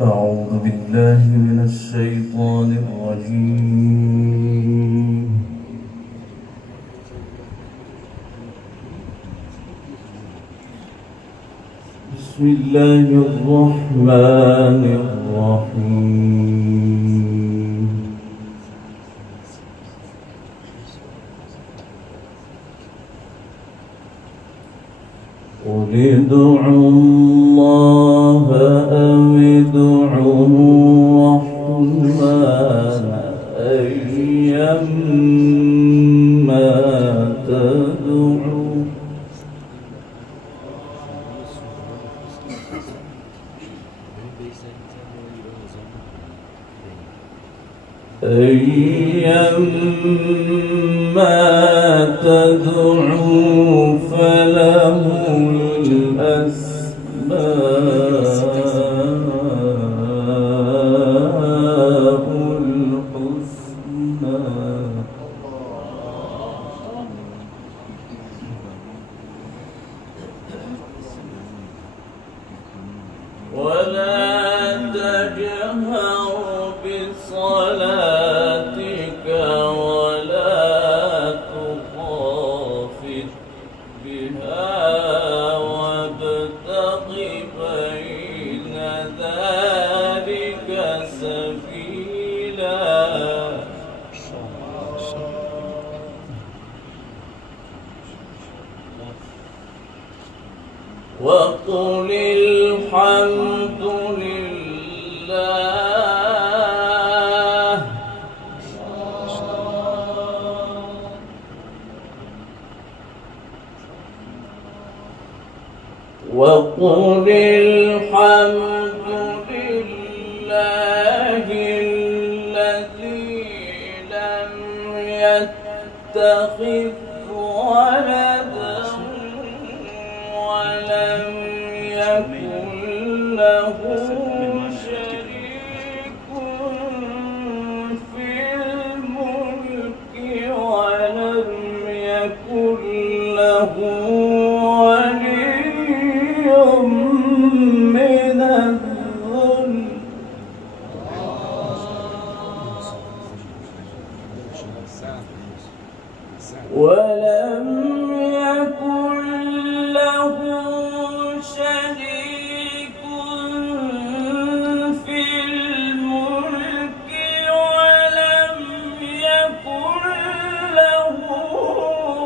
أعوذ بالله من الشيطان الرجيم. بسم الله الرحمن الرحيم. قل ادعوا الله أم ادعوا الرحمن أيما تدعوا فله الأسماء الحسنى. ولا تجهر بصلاتك ولا تخافت بها وابتغ بين ذلك سبيلا. وقل الحمد لله وقل الحمد لله الذي لم يتخذ ولدا ولم يكن له شريك في الملك ولم يكن له ولي من الذل ولم يكن له شريك في الملك ولم يكن له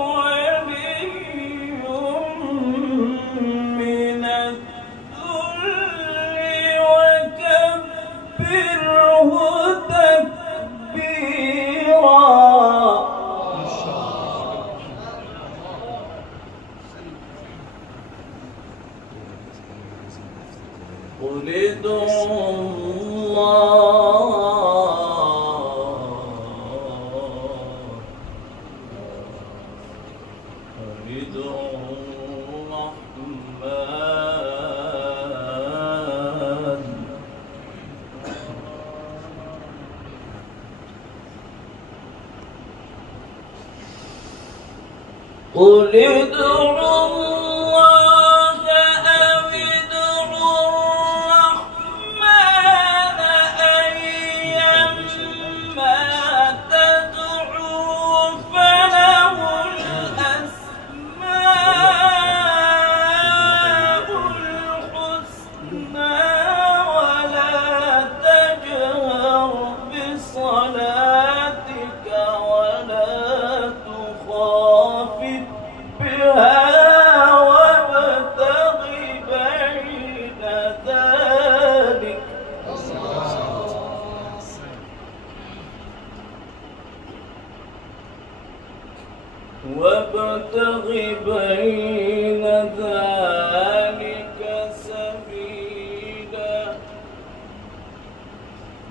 ولي من الذل وكبره تكبيرا. قل ادعوا الله ادعوا الرحمن قل ادعوا الله أم ادعوا الرحمن أيما تدعوا فله الأسماء الحسنى. ولا تجهر بصلاتك ولا تخافت بها وابتغ بين ذلك سبيلا.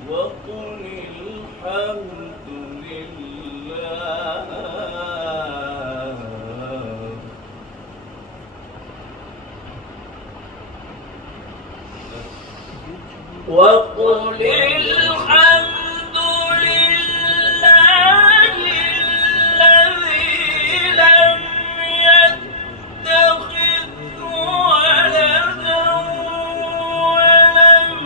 وقل الحمد لله وقل الحمد لله الذي لم يتخذ ولدا ولم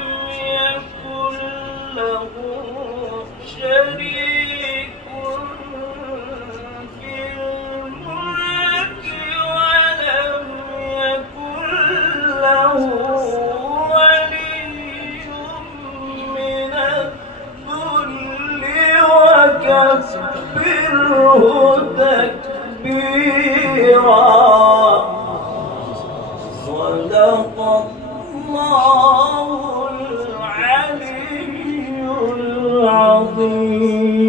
صدق الله العلي العظيم.